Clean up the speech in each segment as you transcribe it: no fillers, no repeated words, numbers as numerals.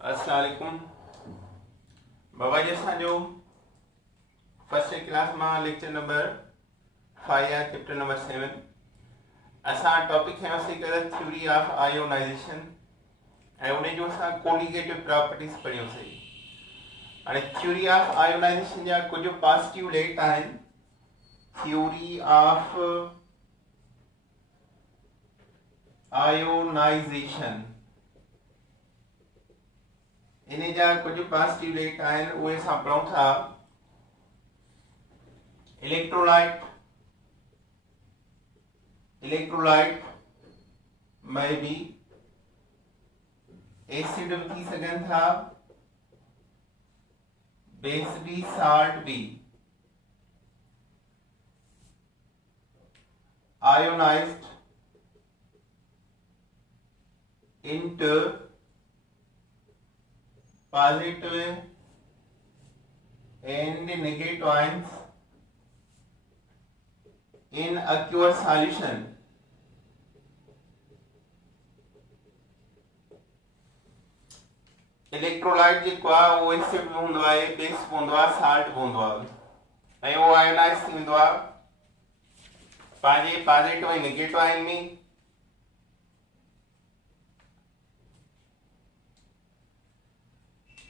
अस्सलाम वालेकुम बाबा जी। असांजो फर्स्ट क्लास में लेक्चर नंबर 5 या चैप्टर नंबर 7 असां टॉपिक खयोंसीं कल्ह थ्योरी ऑफ आयोनाइजेशन ऐं उन जो असां कोलिगेटिव प्रॉपर्टीज़ पढ़ियोसीं। हाणे थ्योरी ऑफ आयोनाइजेशन जा कुछ पॉजिटिव लेट आहिनि। थ्योरी ऑफ आयोनाइजेशन इन जा कुछ पॉजिटिव लेट आहिनि, उहे असां पढ़ूं था। इलेक्ट्रोलाइट में भी एसिड थी सघनि था, बेस भी, साल्ट भी। Ionised into positive and negative ions in aqueous solution. Electrolyte जेको आहे उहो एसिड में हूंदो आहे, बेस में हूंदो आहे, साल्ट में हूंदो आहे ऐं उहो आयोनाइज़ थी वेंदो आहे पंहिंजे पॉजिटिव ऐं नेगेटिव आयन में।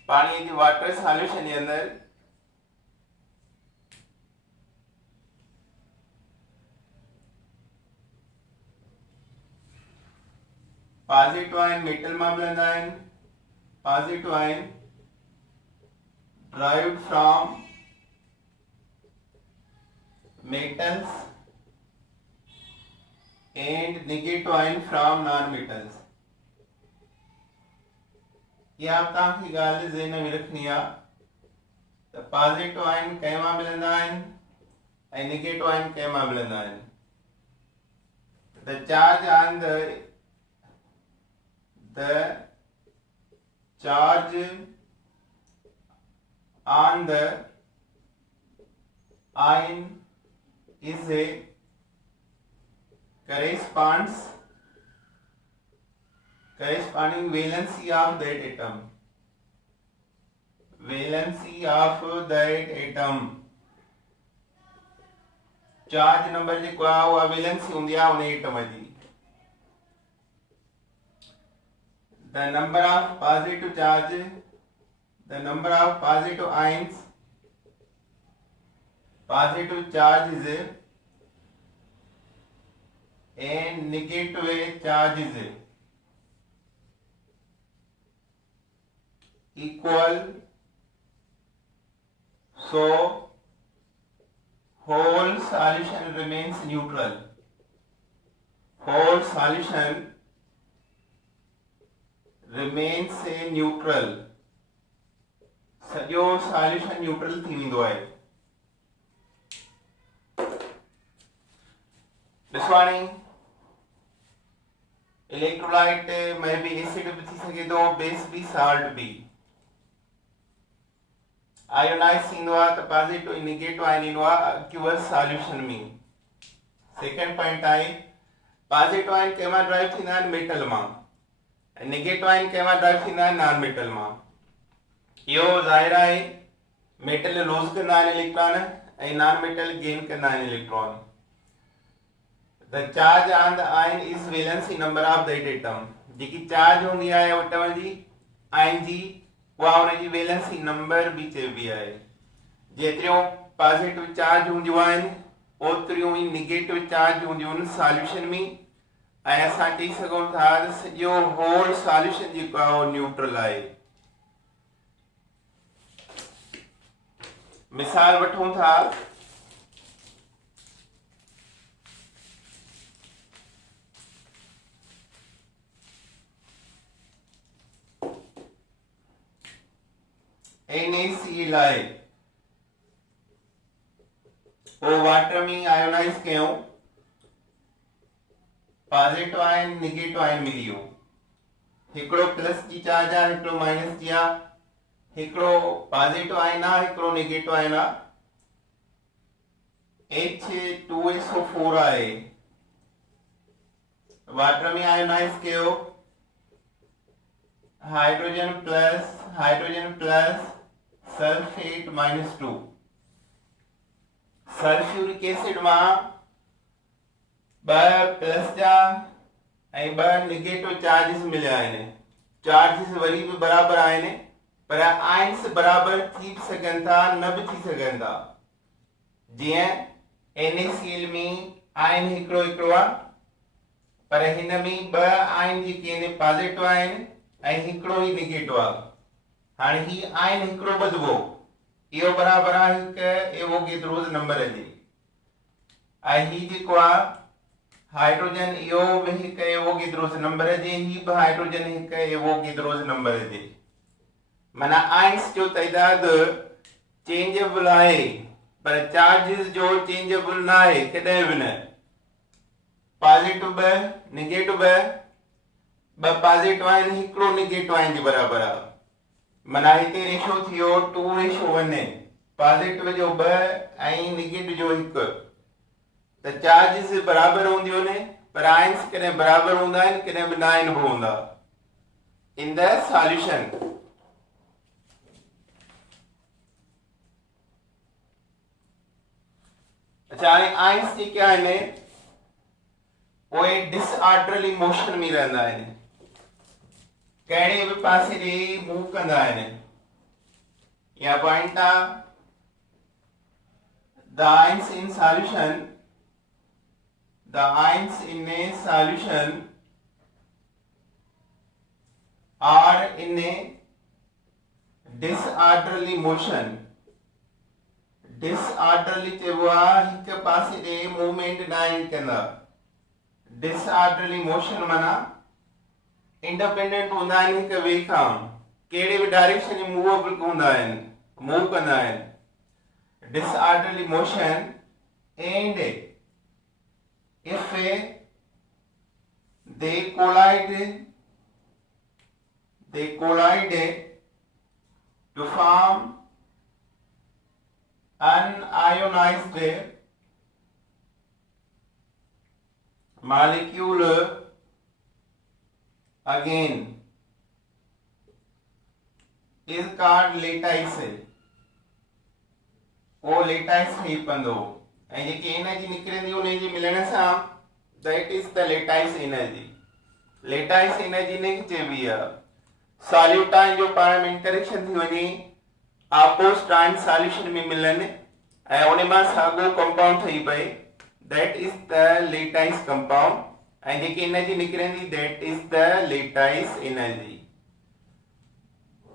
पानी की वाटर सॉल्यूशन के अंदर पॉजिटिव आयन मेटल में मिलंदा आहिनि। Positive ion derived from metals and negative ion from non-metals। ये आप तव्हांखे ॻाल्हि ज़हन में रखनी आहे त पॉजिटिव आयन कंहिं मां मिलंदा आहिनि ऐं नेगेटिव आयन कंहिं मां मिलंदा आहिनि। The charge on the ion is a corresponding valency of that atom। valency of that atom charge number जेको आहे उहा वेलेंसी हूंदी आहे उन एटम जी। The number of positive charge, the number of positive ions, positive charges and negative charges equal, so whole solution remains neutral। whole solution remains neutral। सॼो solution neutral थी वेंदो आहे। ॾिसो हाणे इलेक्ट्रोलाइट में भी एसिड भी थी सघे थो, बेस भी, साल्ट भी। आयोनाइज थींदो आहे त पॉजिटिव ऐं नेगेटिव आयन ईंदो आहे एक्वस सॉल्यूशन में। सेकंड पॉइंट आहे पॉजिटिव आयन कंहिं मां ड्राइव थींदा आहिनि, मेटल मां, ऐं नेगेटिव आयन कंहिं मां ड्राइव थींदा आहिनि, नॉन मेटल मां। इहो ज़ाहिर आहे मेटल लूज़ कंदा आहिनि इलेक्ट्रॉन ऐं नॉन मेटल गेन कंदा आहिनि electron. The charge on the ion is valency number of that atom. जेकी चार्ज हूंदी आहे एटम जी, आयन जी, उहा उनजी वेलेंसी नंबर भी चइबी आहे। जेतिरियूं पॉजिटिव चार्ज हूंदियूं आहिनि ओतिरियूं ई नेगेटिव चार्ज हूंदियूं आहिनि सॉल्यूशन में ऐं असां चई सघूं था त सॼो होल सॉल्यूशन जेको आहे उहो न्यूट्रल आहे। मिसाल वठूं था NaCl आहे, वो वाटर में आयोनाइज कयूं, पॉजिटिव आयन नेगेटिव आयन मिली वियो। हिकिड़ो प्लस जी चार्ज आहे, हिकिड़ो माइनस जी आहे, हिकिड़ो पॉजिटिव आयन आहे, हिकिड़ो नेगेटिव आयन आहे। H2SO4 आहे, वाटर में आयोनाइज कयो, hydrogen plus sulphate -2 sulphuric acid में 2 प्लस जा ऐं 2 नेगेटिव चार्जिस मिलिया आहिनि चार्जिस वरी भी बराबर आहिनि पर आयन्स बराबर थी सघनि था न भी थी सघनि था जीअं NaCl में आयन हिकिड़ो हिकिड़ो आहे पर हिन में 2 आयन जेके आहिनि पॉजिटिव आहिनि ऐं हिकिड़ो ई नेगेटिव आहे हाणे ही आयन हिकिड़ो ॿधिबो इहो बराबर आहे हिकु एवोगेड्रोस नंबर जे ऐं ही जेको आहे हाइड्रोजन इहो भी हिकु एवोगेड्रोस नंबर जे ही भी हाइड्रोजन हिकु एवोगेड्रोस नंबर जे माना आयन्स जो तइदाद चेंजेबल आहे पर चार्जिस जो चेंजेबल ना आहे कॾहिं भी न पॉजिटिव 2 नेगेटिव 2 पॉजिटिव आहिनि हिकिड़ो नेगेटिव आहिनि जे बराबर आहे माना हिते रेशो थियो 2:1 पॉजिटिव जो 2 ऐं नेगेटिव जो 1 त चार्जिस बराबर हूंदियूं आहिनि पर आयन्स कॾहिं बराबर हूंदा आहिनि कॾहिं भी न आहिनि हूंदा इन द सॉल्यूशन अच्छा हाणे आयन्स जेके आहिनि उहे डिसऑर्डरली मोशन में रहंदा आहिनि कहिड़े भी पासे ॾे मूव कंदा आहिनि या पॉइंट आहे the ions in a solution are in a disorderly motion disorderly चइबो आहे हिकु पासे ॾे मूवमेंट न आहिनि कंदा disorderly motion माना इंडिपेंडेंट हूंदा आहिनि हिक ॿिए खां कहिड़े भी डायरेक्शन में मूवेबल हूंदा आहिनि मूव कंदा आहिनि disorderly motion and if they collide to form unionized molecule again is called lattice वो लेटाइस ठही पवंदो ऐं जेकी एनर्जी निकिरंदी उन जे मिलण सां that is the lattice energy ने चइबी आहे सॉल्यूट आयन जो पाण में इंटरेक्शन थी वञे ऑपोजिट आयन सॉल्यूशन में मिलनि ऐं उन मां साॻियो कंपाउंड ठही पए that is the lattice compound ऐं जेकी एनर्जी निकिरंदी that is the lattice energy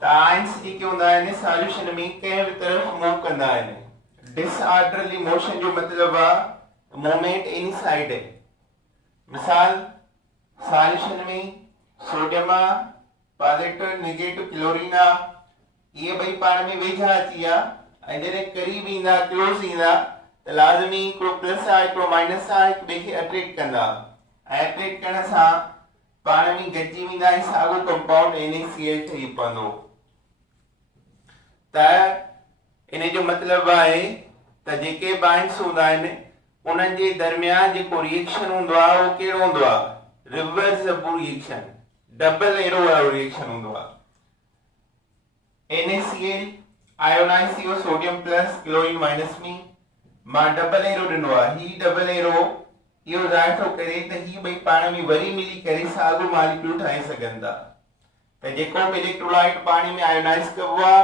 त आयन्स जेके हूंदा आहिनि सॉल्यूशन में कंहिं भी तरफ़ मूव कंदा आहिनि डिसऑर्डरली मोशन जो मतलब आहे मूवमेंट इनसाइड है मिसाल सॉल्यूशन में सोडियम पॉजिटिव नेगेटिव क्लोरीन ये ॿई पाण में वेझा अची विया ऐं जॾहिं करीब ईंदा क्लोज ईंदा त लाज़मी हिकिड़ो प्लस आहे हिकिड़ो माइनस आहे हिक ॿिए खे अट्रैक्ट कंदा ऐं अट्रैक्ट करण सां पाण में गॾिजी वेंदा ऐं साॻियो कंपाउंड NaCl ठही पवंदो त इन जो मतलब आहे त जेके बाइंड्स हूंदा आहिनि उन्हनि जे दरमियान जेको रिएक्शन हूंदो आहे उहो कहिड़ो हूंदो आहे रिवर्सिबल रिएक्शन डबल एरो वारो रिएक्शन हूंदो आहे NaCl आयोनाइज थियो सोडियम प्लस क्लोरीन माइनस में मां डबल एरो ॾिनो आहे ही डबल एरो इहो ज़ाहिर थो करे त ही ॿई पाण में वरी मिली करे साॻियो मॉलिक्यूल ठाहे सघनि था त जेको बि इलेक्ट्रोलाइट पाणी में आयोनाइज कबो आहे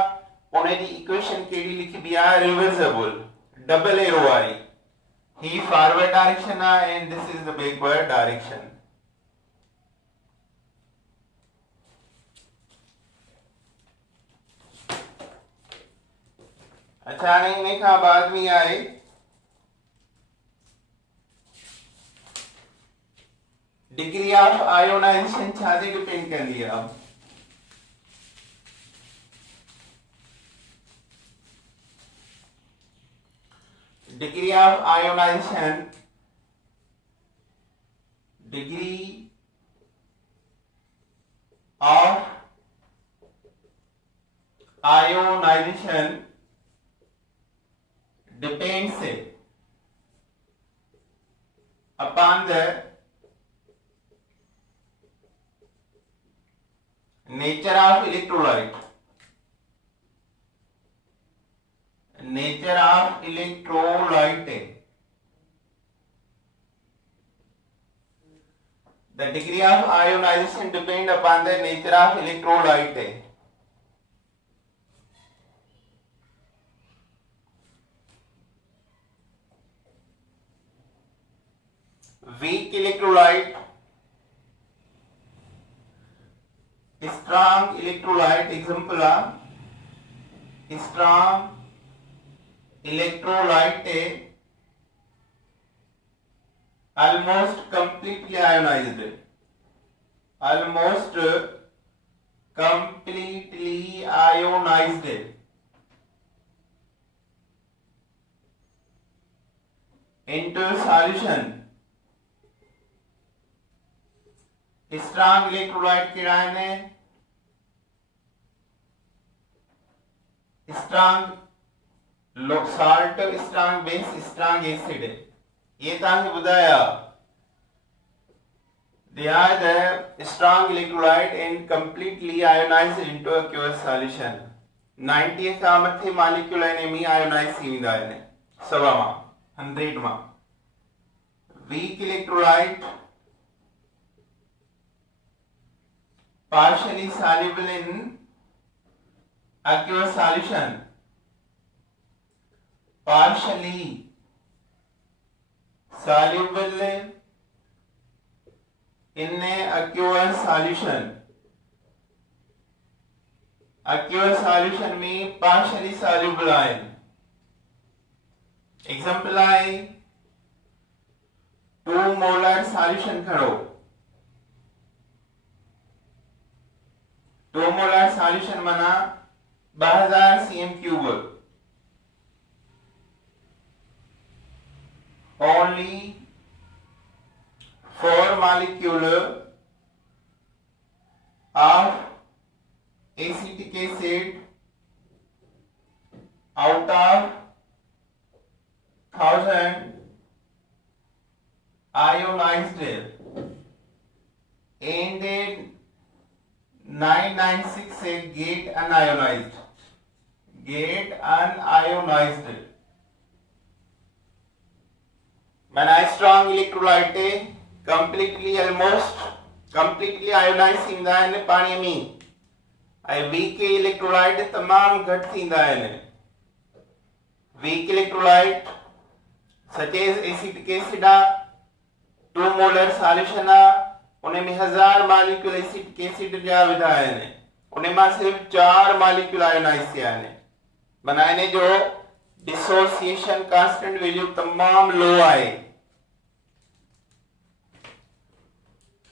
उन जी इक्वेशन कहिड़ी लिखबी आहे रिवर्सिबल डबल एरो वारी ही फॉरवर्ड डायरेक्शन आहे and this is the backward direction अच्छा हाणे इन खां बाद में आहे डिग्री ऑफ आयोनाइजेशन छा ते डिपेंड कंदी आहे degree of ionization depends upon the nature of electrolyte. Nature of electrolyte. The degree of ionization depend upon the nature of electrolyte. Weak electrolyte, strong electrolyte. Example are strong electrolyte almost completely ionized. Almost completely ionized into solution. Strong electrolyte के ion है strong salt, strong base, strong acid है। ये तव्हांखे ॿुधाया they are the strong electrolyte and completely ionized into aqueous solution. 90 खां मथे molecule आहिनि में ionise थी वेंदा आहिनि 100 मां 100 मां। Weak electrolyte partially soluble in aqueous solution. Partially soluble in aqueous solution. Aqueous solution में partially soluble ion. Example है 2 molar solution खड़ो। 2 मोलर सॉल्यूशन बना 2000 cm cube. Only 4 molecule of acetic acid out of 1000 ionized and 996 get unionized. Get unionized. When strong electrolyte completely almost completely ionized थींदा आहिनि पाणीअ में, ऐं weak electrolyte तमामु घटि थींदा आहिनि। Weak electrolyte such as acetic acid 2 molar solution उनमें 1000 मॉलिक्यूल एसिटिक एसिड जा विधा आहिनि, उनमां सिर्फ 4 मॉलिक्यूल आयोनाइज थिया आहिनि। माना इन जो डिसोसिएशन कांस्टेंट वैल्यू तमाम लो आहे।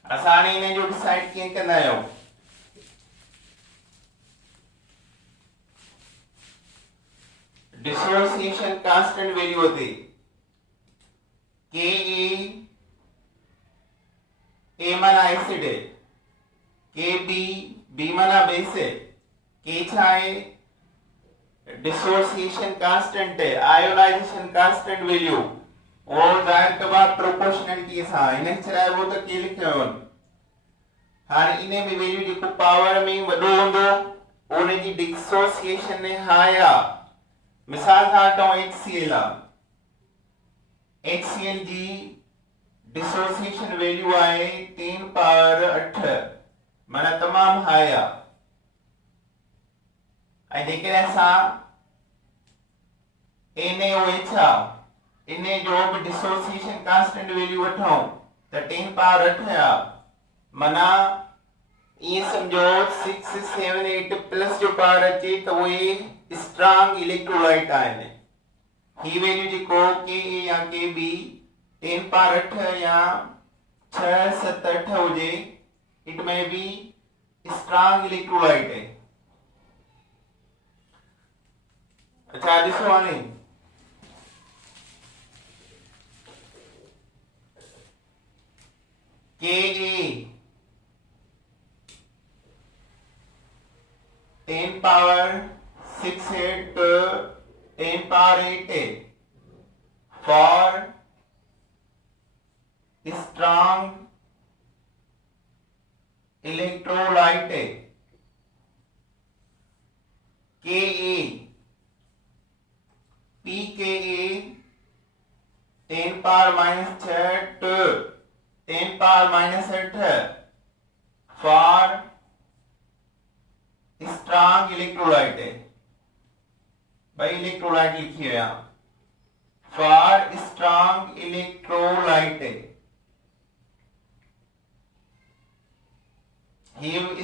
असां इन जो डिसाइड कीअं कंदा आहियूं? डिसोसिएशन कांस्टेंट वैल्यू होती के ए माना एसिड है, के बी माना बेस है, के छा है डिसोसिएशन कांस्टेंट है, आयोनाइजेशन कांस्टेंट वैल्यू और जाहिर के बाद प्रोपोर्शनलिटी सां इन छा वो तो के लिखियो हाणे इन में वैल्यू जेको पावर में वडो होंदो उन जी डिसोसिएशन ने हाया। मिसाल था तो HCl HCl जी डिसोसिएशन वैल्यू आहे 10 पावर 8 माना तमाम हाई आहे। ऐं जेकॾहिं असां NaOH इन जो बि डिसोसिएशन कांस्टेंट वैल्यू वठूं त 10 पावर 8 आहे, माना ये समझो 6 7 8 प्लस जो पावर अचे त उहे स्ट्रांग इलेक्ट्रोलाइट आहिनि। ही वैल्यू जेको के या के बी 10 पावर 8 या 6 7 8 हुजे, इट में बी स्ट्रांग इलेक्ट्रोलाइट है। अच्छा ॾिसो हाणे के A 10 power 6 8 10 power 8 for strong electrolyte power minus 6 to 10 power minus 8 for strong electrolyte है भाई, इलेक्ट्रोलाइट लिखी है यहां, फॉर स्ट्रॉन्ग इलेक्ट्रोलाइट है,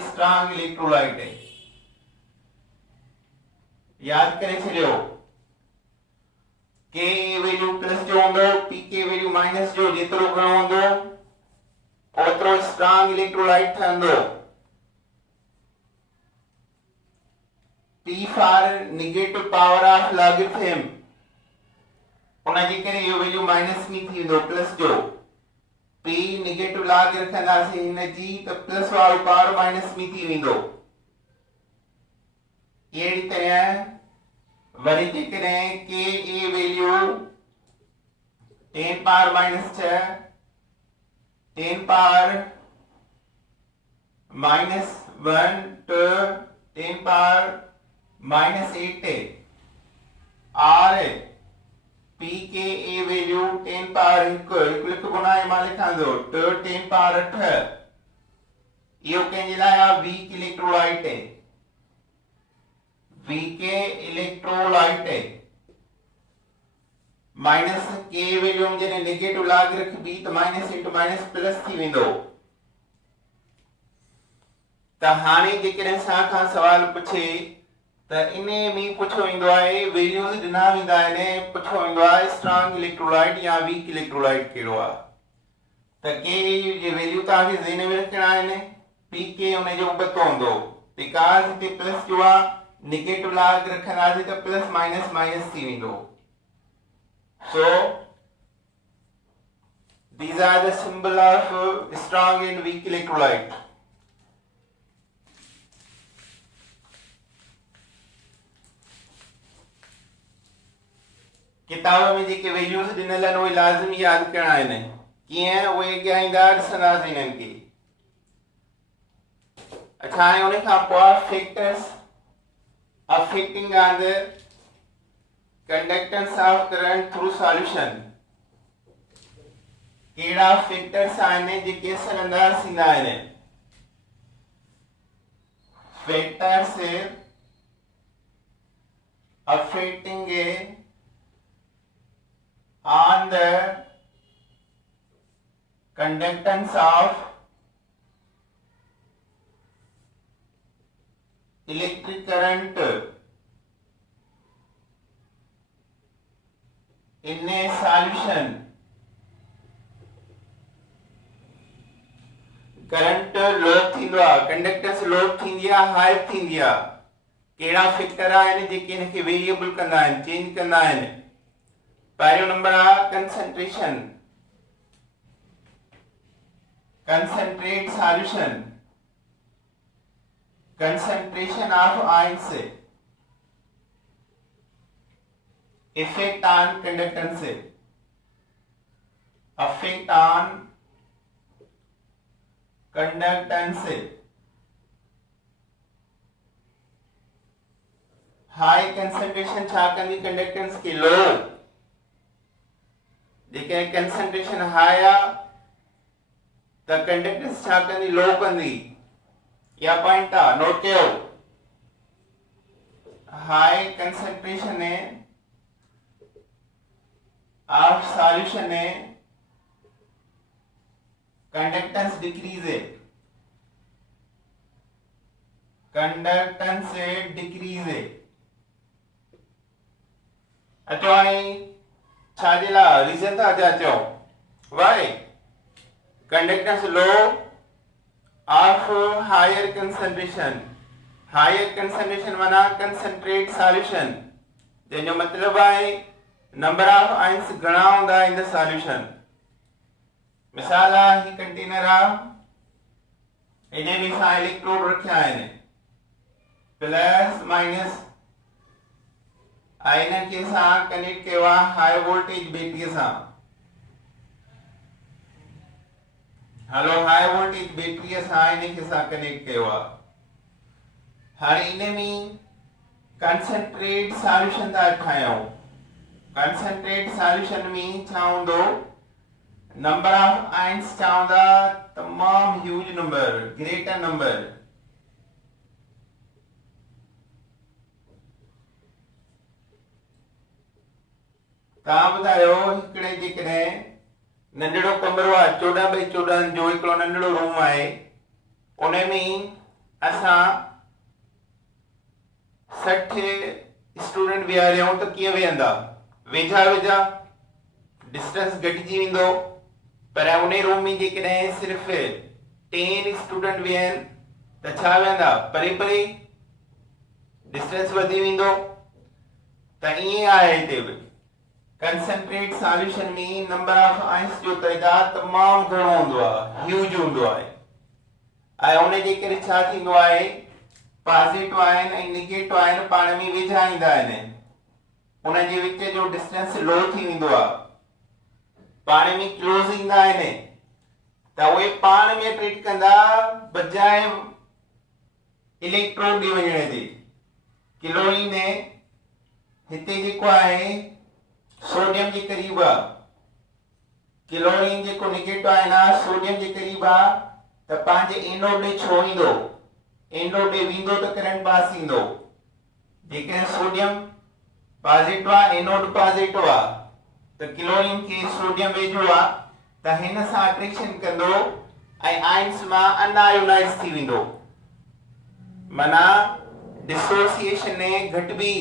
स्ट्रॉन्ग इलेक्ट्रोलाइट है। याद करे छो के वैल्यू प्लस जो होंदो, पी के वैल्यू माइनस जो जेतरो घणो होंदो ओतरो स्ट्रॉन्ग इलेक्ट्रोलाइट ठहंदो। P for negative power of logarithm, उन जे करे यो वैल्यू माइनस में थी वेंदो प्लस जो, P नेगेटिव लॉग रखंदासीं हिन जी त प्लस वारो पावर माइनस में थी वेंदो। अहिड़ी तरह वरी जेकॾहिं K a value 10 power minus 6 10 power minus 1 to 10 power minus 8 है, और पी के ए वैल्यू 10 पावर एक लिख गुना मां लिखां थो टू 10 पावर 8, इहो कंहिंजे लाइ वीक इलेक्ट्रोलाइट है, वीके इलेक्ट्रोलाइट है। माइनस के वैल्यू में जने नेगेटिव लॉग रखबी तो माइनस इंटू माइनस प्लस थी वेंदो। त हाणे जेकॾहिं असां खां सवाल पुछे त इने में पुछो वेंदो आहे, वैल्यूज ॾिना वेंदा आहिनि, पुछो वेंदो आहे स्ट्रॉन्ग इलेक्ट्रोलाइट या वीक इलेक्ट्रोलाइट कहिड़ो आहे, त के जी वैल्यू तव्हांखे ज़हन में रखणा आहिनि, पी के उन जो पतो हूंदो, बिकॉज़ हिते प्लस जो आहे नेगेटिव लॉग रखंदासीं त प्लस माइनस माइनस थी वेंदो। So these are the symbol of strong and weak electrolyte. किताब में जेके वैल्यूज ॾिनल आहिनि उहे लाज़िमी यादि करणा आहिनि, कीअं उहे अॻियां ईंदा ॾिसंदासीं हिननि खे। अच्छा, हाणे उन खां पोइ factors affecting on the conductance of current through solution, केड़ा फैक्टर्स आने जेके असरअंदाज थींदा आहिनि। Factors affecting on the conductance of electric current in a solution, current low थींदो आहे, कंडक्टेंस लो थींदी आहे, हाई थींदी आहे, कहिड़ा फैक्टर आहिनि जेके इनखे वेरिएबल कंदा आहिनि, चेंज कंदा आहिनि। पहिरियों नंबर आहे concentration, concentrate solution, concentration of ions, effect on conductance, effect on conductance, high concentration छा कंदी conductance की low, जेके concentration high आ त conductance छा कंदी low कंदी, या पॉइंट नोट कयो। हाई कंसंट्रेशन ऑफ सॉल्यूशन है, कंडक्टेंस डिक्रीज है, कंडक्टेंस डिक्रीज है। अचो छाजे लाइ रीजन था अचो, why conductance low of higher concentration, higher concentration माना concentrate solution, जंहिंजो मतलब आहे नंबर ऑफ आयंस घणा हूंदा इन द सॉल्यूशन। मिसाल आहे ही कंटेनर आहे, इन में असां इलेक्ट्रोड रखिया आहिनि, प्लस माइनस आयन के सां कनेक्ट कयो आहे हाई वोल्टेज बैटरी सां। हलो, हाई वोल्टेज बैटरी सां इन के सां कनेक्ट कयो आहे। हाणे इन में कंसंट्रेट सॉल्यूशन था ठाहियूं। कंसंट्रेट सॉल्यूशन में छा हूंदो, नंबर ऑफ आयन्स छा हूंदा तमाम ह्यूज नंबर, ग्रेटर नंबर। तव्हां ॿुधायो हिकिड़े जेकॾहिं नंढड़ो कमरो आहे 14x14 जो हिकिड़ो नंढड़ो रूम आहे, उन में असां 60 स्टूडेंट विहारियूं त कीअं वेहंदा? वेझा वेझा, डिस्टेंस घटिजी वेंदो। पर उन रूम में जेकॾहिं सिर्फ़ 10 स्टूडेंट विहनि त छा वेहंदा? परे परे, डिस्टेंस वधी वेंदो। त ईअं आहे हिते बि कंसंट्रेट सॉल्यूशन में नंबर ऑफ आयन्स जो तइदाद तमाम घणो हूंदो आहे, ह्यूज हूंदो आहे। ऐं उन जे करे छा थींदो आहे, पॉजिटिव आयन ऐं नेगेटिव आयन पाण में वेझा ईंदा आहिनि, उन जे विच जो डिस्टेंस लो थी वेंदो आहे, पाण में क्लोज ईंदा आहिनि, त उहे पाण में ट्रीट कंदा बजाए इलेक्ट्रॉन ॾे वञण जे। क्लोरीन हिते जेको आहे सोडियम जे करीब आहे, क्लोरीन जेको नेगेटिव आयन आहे सोडियम जे करीब आहे, त पंहिंजे एनोड ॾे छो ईंदो? एनोड ॾे वेंदो त करंट पास थींदो। जेकॾहिं सोडियम पॉजिटिव आहे, एनोड पॉजिटिव आहे, त क्लोरीन खे सोडियम वेझो आहे, त हिन सां अट्रैक्शन कंदो ऐं आयन्स मां अनआयोनाइज थी वेंदो। माना डिसोसिएशन घटिबी,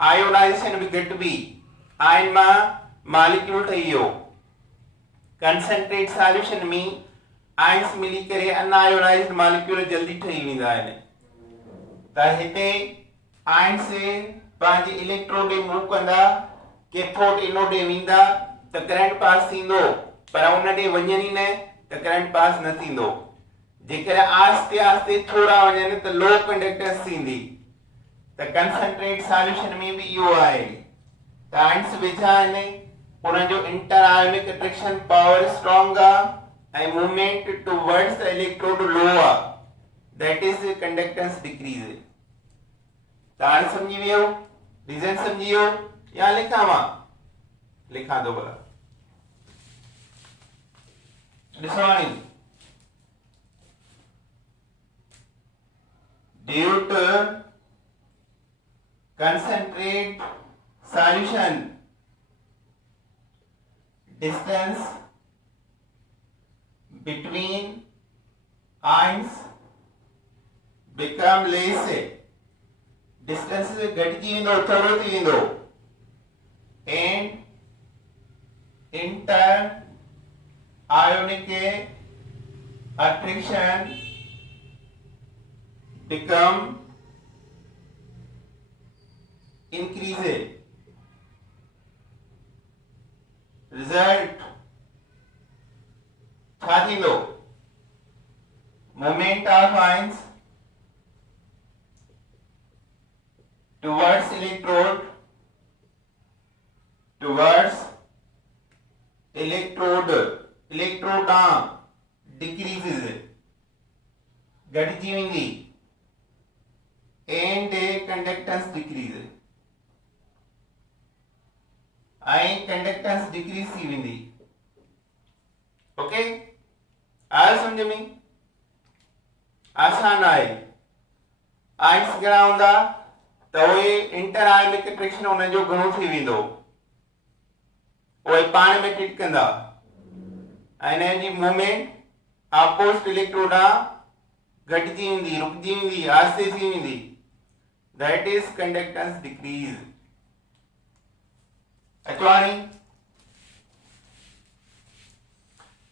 आयोनाइजेशन भी घटिबी, आयन मां मॉलिक्यूल ठही वियो। कंसंट्रेट सॉल्यूशन में आयन्स मिली करे अनआयोनाइज्ड मॉलिक्यूल जल्दी ठही वेंदा आहिनि। त हिते आयन्स पंहिंजे इलेक्ट्रोड ॾे मूव कंदा, कैथोड एनोड ॾे वेंदा त करंट पास थींदो, पर उन ॾे वञनि ई न त करंट पास न थींदो। जेकर आस्ते आस्ते थोड़ा वञनि त लो कंडक्टेंस थींदी। त कंसंट्रेट सॉल्यूशन में भी इहो आहे त आयन्स वेझा आहिनि, उन जो inter ionic attraction power strong आहे ऐं मूवमेंट टुवर्ड्स द इलेक्ट्रोड लो आहे, दैट इज कंडक्टेंस डिक्रीज। त हाणे समझी वियो, रीजन समझी वियो या लिखां मां? लिखां थो भला, ॾिसो हाणे। Due to concentrate solution, distance between ions become less, distance घटिजी वेंदो, थोरो थी वेंदो, and inter ionic attraction become increase, result छा थींदो? movement of ions towards electrode decreases, घटिजी वेंदी, and conductance decrease, ऐं कंडक्टेंस डिक्रीज थी वेंदी। ओके, आयो समझ में? आसान आहे। आयन्स घणा हूंदा त उहे इंटर आयोनिक अट्रैक्शन उन जो घणो थी वेंदो, उहे पाण में ट्रीट कंदा ऐं हिन जी मूवमेंट अपोजिट इलेक्ट्रोड घटिजी वेंदी, रुकिजी वेंदी, आस्ते थी वेंदी, दैट इज कंडक्टेंस डिक्रीज। अचवाणी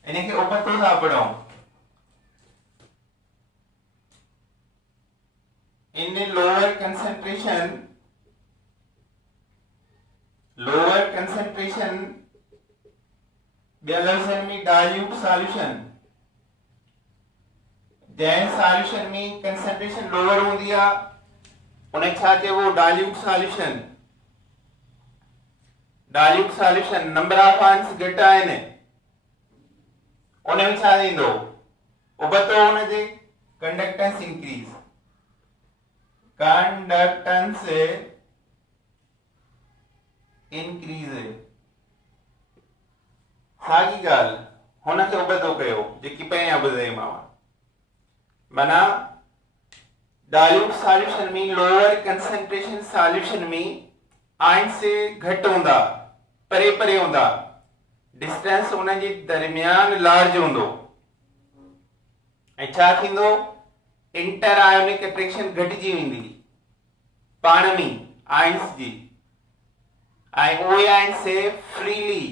इनके उपतो था पढ़ो। इन लोअर कंसंट्रेशन ॿिए में डाइल्यूट सॉल्यूशन, जंहिं सॉल्यूशन में कंसंट्रेशन लोअर हूंदी आहे उन छा चइबो? Dilute solution. Dilute solution number of ions घटि आहिनि, उन में छा थींदो? उबतो हुन जे कंडक्टेंस इंक्रीज, कंडक्टेंस इंक्रीज। साॻी ॻाल्हि हुनखे उबदो कयो जेकी पहिरियां ॿुधाईमांव। माना डाइल्यूट सॉल्यूशन में लोअर कंसंट्रेशन सॉल्यूशन में आयन से घट हूंदा, परे परे हूंदा, डिस्टेंस उन जे दरमियान लार्ज हूंदो ऐं छा थींदो, इंटर आयोनिक अट्रैक्शन घटिजी वेंदी पाण में आयन्स जी ऐं उहे आयन से फ्रीली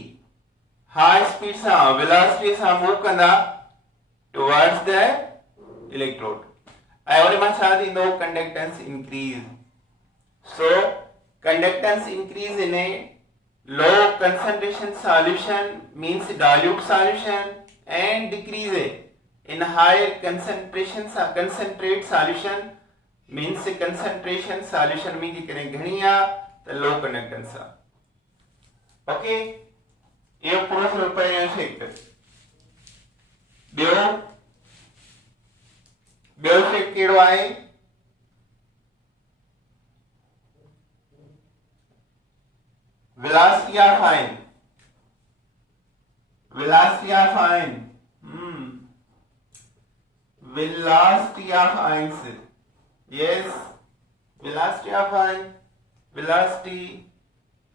हाई स्पीड सां वेलोसिटी सां मूव कंदा टुवर्ड्स द इलेक्ट्रोड ऐं उन मां छा थींदो, conductance increase. So conductance increase in A low concentration solution means dilute solution and decrease in higher concentration concentrate solution means concentration solution में जेकॾहिं घणी आहे त low conductance आहे। ओके, इहो पूरो थियो पहिरियों इफेक्ट। ॿियो इफेक्ट कहिड़ो आहे, velocity of ion, velocity of ion, velocity of ions, yes, velocity of ion, velocity,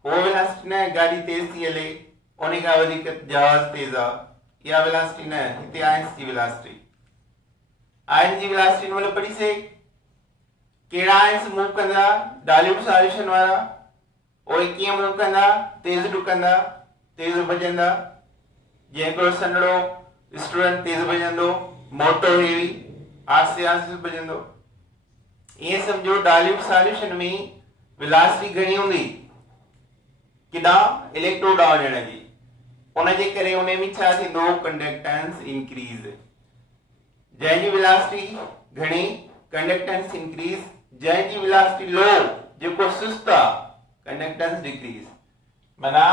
वो velocity न गाड़ी तेज थी हले उन्हीं का वधीक जहाज तेज आ, या velocity न हिते आयन्स जी velocity, आयन जी velocity न मतलब पढ़ी से कहिड़ा आयन्स मूव कंदा डाइल्यूट सॉल्यूशन वारा, और कीअं मूव कंदा, तेज डुकंदा, तेज भजंदा, जंहिं सन्हड़ो स्टूडेंट तेज भजंदो, मोटो हेवी आस्ते आस्ते भजंदो। ईअं सम्झो डाइल्यूट सॉल्यूशन में वेलोसिटी घणी हूंदी किॾां इलेक्ट्रोड ॾांहुं वञण जी, उन जे करे उन में छा थींदो, कंडक्टेंस इंक्रीज। जंहिंजी वेलोसिटी घणी कंडक्टेंस इंक्रीज, जंहिंजी वेलोसिटी लो जेको सुस्त आहे कंडक्टेंस डिक्रीज। माना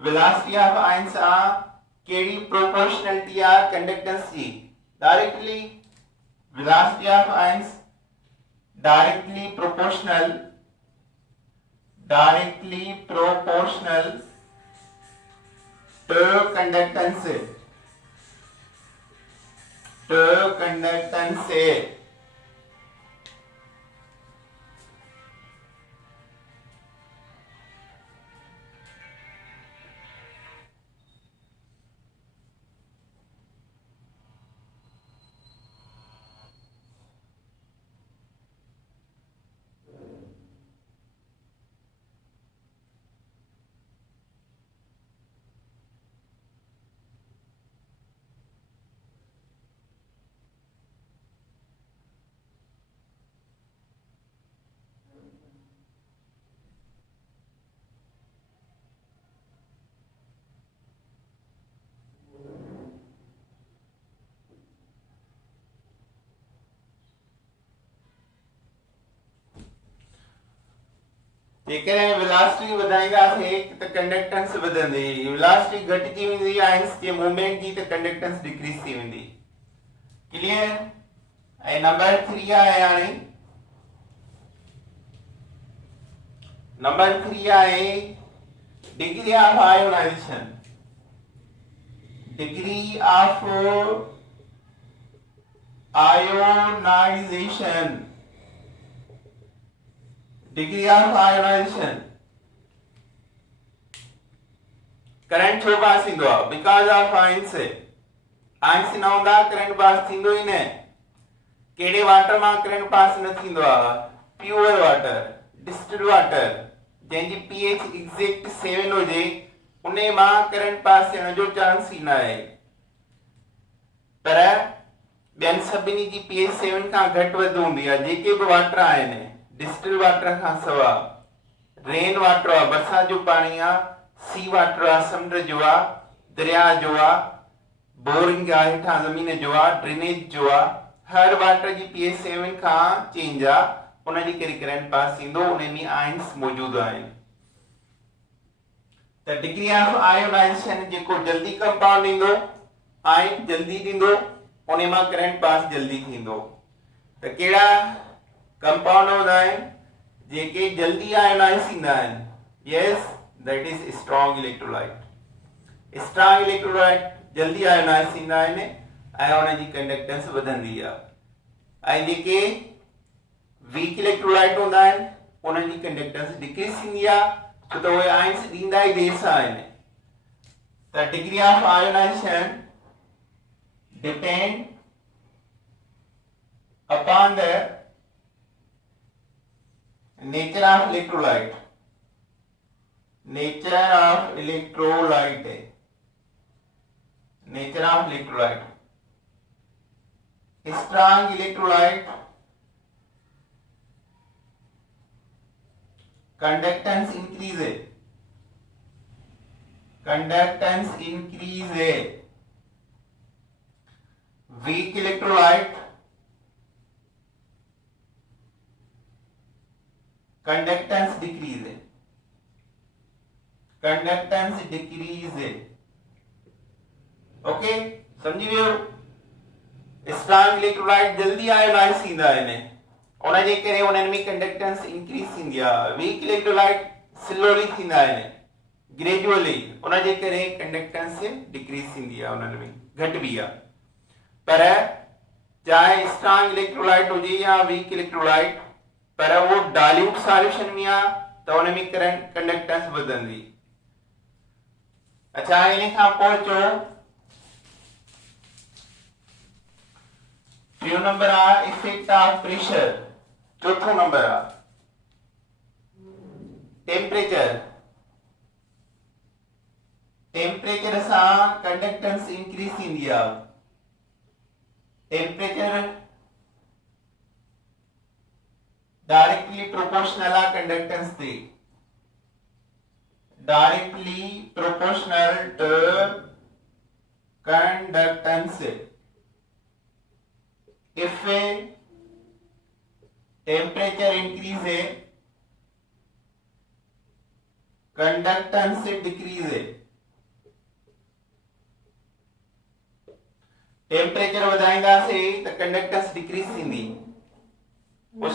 वेलोसिटी ऑफ आयन्स आ केड़ी प्रोपोर्शनलिटी आ कंडक्टेंस जी, directly velocity of ions directly proportional to conductance जेकॾहिं वेलोसिटी वधाईंदासीं त कंडक्टेंस वधंदी, वेलोसिटी घटिजी वेंदी आयन्स जे मूवमेंट जी त कंडक्टेंस डिक्रीज थी वेंदी। क्लियर? ऐं नंबर 3 आहे हाणे, नंबर 3 आहे degree of ionisation. Degree of ionisation, degree of ionisation, current छो पास थींदो आहे, बिकॉज ऑफ आयन्स। आयन्स न हूंदा करंट पास थींदो ई न। कहिड़े वाटर मां करंट पास न थींदो आहे, प्योर वाटर, डिस्टिल्ड वाटर, जंहिंजी pH एग्जैक्ट 7 हुजे उन मां करंट पास थियण जो चांस ई न आहे। पर ॿियनि सभिनी जी pH 7 खां घटि वधि हूंदी आहे। जेके बि वाटर आहिनि डिस्टिल वाटर खां सवाइ, रेन वाटर आहे, बरसात जो पाणी आहे, सी वाटर आहे, समुंड जो आहे, दरिया जो आहे, बोरिंग आहे, हेठां ज़मीन जो आहे, ड्रेनेज जो आहे, हर वाटर जी pH 7 खां चेंज आहे, उन जे करे करंट पास थींदो, उन में आयन्स मौजूद आहिनि। त डिग्री ऑफ आयोनाइजेशन जेको जल्दी कंपाउंड ईंदो, आयन जल्दी ॾींदो, उन मां करंट पास जल्दी थींदो। त कहिड़ा कंपाउंड हूंदा आहिनि जेके जल्दी आयोनाइज थींदा आहिनि? Yes, that is strong electrolyte. Strong electrolyte जल्दी आयोनाइज थींदा आहिनि ऐं उन जी कंडक्टेंस वधंदी आहे। ऐं जेके वीक इलेक्ट्रोलाइट हूंदा आहिनि उन्हनि जी कंडक्टेंस डिक्रीज थींदी आहे, छो त उहे आयन्स ॾींदा ई देर सां आहिनि। The degree of ionization depend upon the nature of electrolyte. Nature of electrolyte. Nature of electrolyte. Strong electrolyte conductance increases. Conductance increases. Weak electrolyte conductance decreases. Conductance decreases. Okay, समझी वियो? स्ट्रॉन्ग इलेक्ट्रोलाइट जल्दी ionise थींदा आहिनि, उन जे करे उन्हनि में कंडक्टेंस इंक्रीज थींदी आहे। वीक इलेक्ट्रोलाइट स्लोली थींदा आहिनि, ग्रेजुअली, उन जे करे कंडक्टेंस डिक्रीज थींदी आहे, उन्हनि में घटिबी आहे। पर चाहे स्ट्रॉन्ग इलेक्ट्रोलाइट हुजे या वीक इलेक्ट्रोलाइट, पर वो डाइल्यूट सॉल्यूशन में आहे त उन में करंट कंडक्टेंस वधंदी। अच्छा, इन खां पोइ चओ टियों नंबर आहे इफेक्ट ऑफ प्रेशर। चौथो नंबर आहे टेम्परेचर। टेम्परेचर सां कंडक्टेंस इंक्रीज थींदी आहे। टेम्परेचर डायरेक्टली प्रोपोर्शनल आहे कंडक्टेंस ते। Directly proportional to conductance. If temperature increases, conductance decreases. Temperature वधाईंदासीं त कंडक्टेंस डिक्रीज थींदी,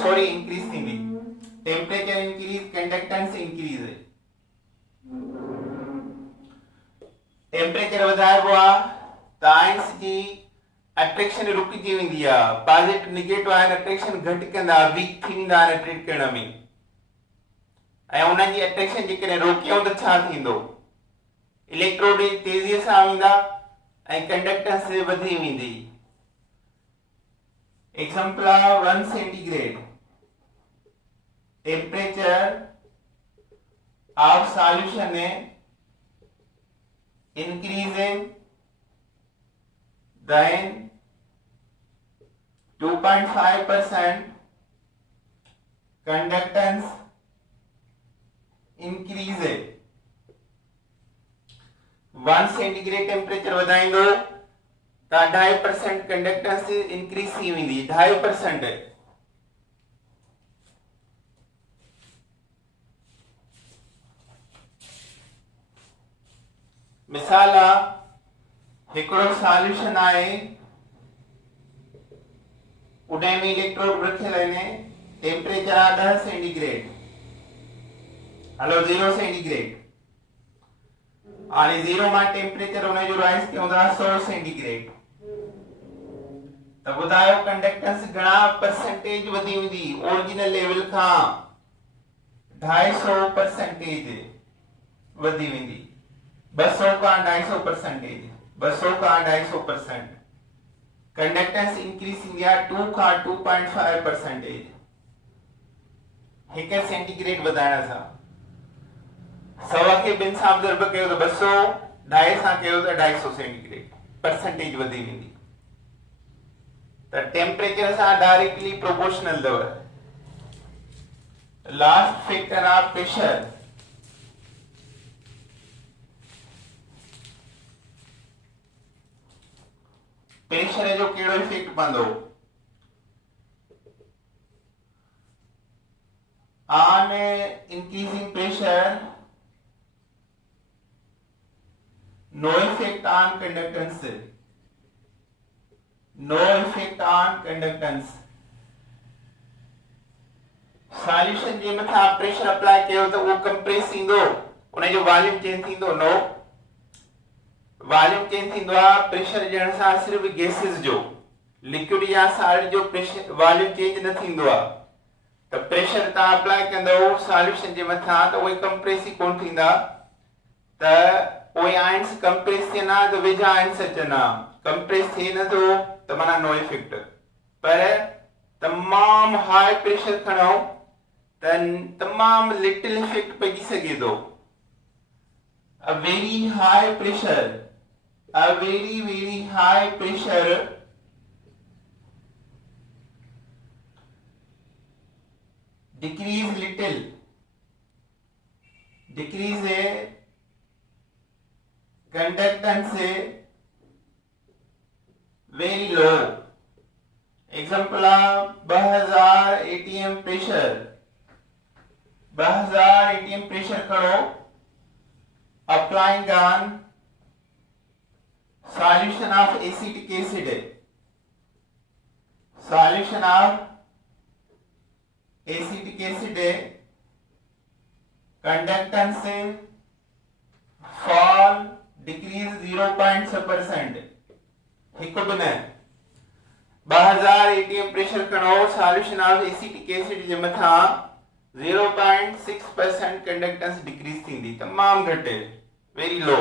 सॉरी इंक्रीज थींदी। Temperature increase, conductance increase. Temperature वधाइबो आहे त आयन्स जी अट्रैक्शन रुकजी वेंदी आहे, पॉजिटिव नेगेटिव आयन अट्रैक्शन घटि कंदा, वीक थींदा आहिनि ट्रीट करण में, ऐं उन्हनि जी अट्रैक्शन जेकॾहिं रोकियूं त छा थींदो? इलेक्ट्रोड तेज़ीअ सां वेंदा ऐं कंडक्टेंस वधी वेंदी। एग्जांपल आहे 1 centigrade. Temperature of solution increasing then 2.5% conductance increases। 1 centigrade temperature वधाईंदो त 2.5% कंडक्टेंस इंक्रीज थी वेंदी। 2.5%। मिसाल आहे हिकिड़ो सॉल्यूशन आहे, उन में इलेक्ट्रोड रखियल आहिनि, टेम्परेचर आहे 10 सेंटीग्रेड, हलो 0 सेंटीग्रेड, हाणे 0 मां टेम्परेचर उन जो राइज कयूं था 100 सेंटीग्रेड, त ॿुधायो कंडक्टेंस घणा परसेंटेज वधी वेंदी ओरिजिनल लेवल खां? 250% वधी वेंदी। 200 खां 250%। 200 का 250%। कंडक्टेंस इंक्रीज थींदी आहे 2 खां 2.5%। 1 सेंटीग्रेड वधाइण सां 100 खे 2 सां ऑब्जर्व कयो त 200, 2.5 सां कयो त 250 सेंटीग्रेड परसेंटेज वधी वेंदी। त टेम्परेचर सां डायरेक्टली प्रोपोर्शनल अथव। Last factor of pressure. Pressure जो कहिड़ो इफेक्ट पवंदो? On increasing pressure, no effect on conductance. No effect on conductance. Solution जे मथां प्रेशर अप्लाई कयो त उहो कंप्रेस थींदो, उन जो वॉल्यूम चेंज थींदो? नो, वॉल्यूम चेंज थींदो आहे प्रेशर ॾियण सां सिर्फ़ गैसेस जो, लिक्विड या सॉलिड जो प्रेशर वॉल्यूम चेंज न थींदो आहे। त प्रेशर तव्हां अप्लाई कंदव सॉल्यूशन जे मथां त उहे कंप्रेस ई कोन थींदा, त उहे आयन्स कंप्रेस थियनि हा त वेझा आयन्स अचनि हा, कंप्रेस थिए नथो त माना नो इफेक्ट। पर तमाम हाई प्रेशर खणो त तमाम लिटिल इफेक्ट पइजी सघे थो। A very high pressure, a very high pressure decrease little, decrease है conductance है very low। Example 2000 atm pressure, 2000 atm pressure करो applying on solution of acetic acid, solution of acetic acid conductance fall decrease 0.6%। हिकु बि न 2000 atm pressure करो solution of acetic acid जे मथां 0.6% conductance decrease थींदी, तमाम घटि, वेरी लो।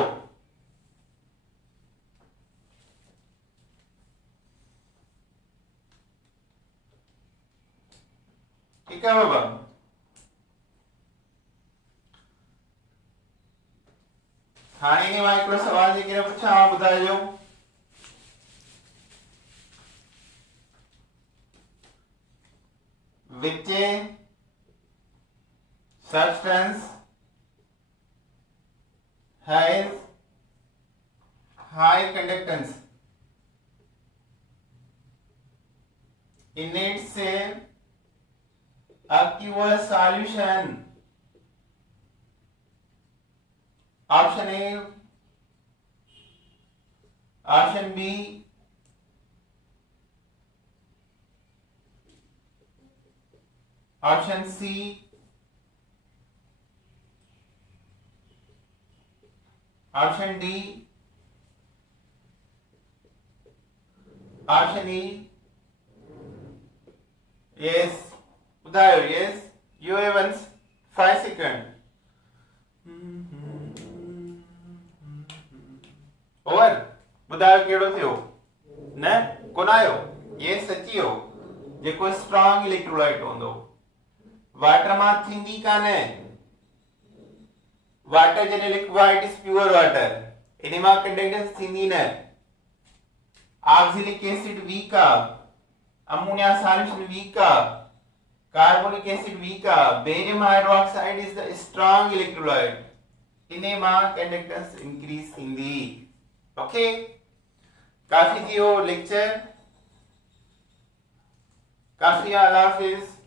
ठीक है बाबा। हाणे ने मां हिकिड़ो सवाल जे करे पुछां, ॿुधाइजो। which substance has high conductance in its aqueous solution? Option A, option B, option C, option D, option E। Yes, ॿुधायो। yes, you have 5 seconds। Over. ॿुधायो कहिड़ो थियो? न कोन आयो? ये सची हो। जेको स्ट्रॉन्ग इलेक्ट्रोलाइट हूंदो वाटर मां थींदी कान्हे। वाटर जॾहिं लिक्विड इज प्योर वाटर, इन मां कंडक्टेंस थींदी न। ऑक्सैलिक एसिड वीक आ, अमोनिया सॉल्यूशन वीक आ, कार्बोनिक एसिड वीक आ, barium hydroxide is the strong electrolyte, इन मां कंडक्टेंस इंक्रीज थींदी। ओके, काफी थियो लेक्चर, काफी। अल्लाह हाफिज़।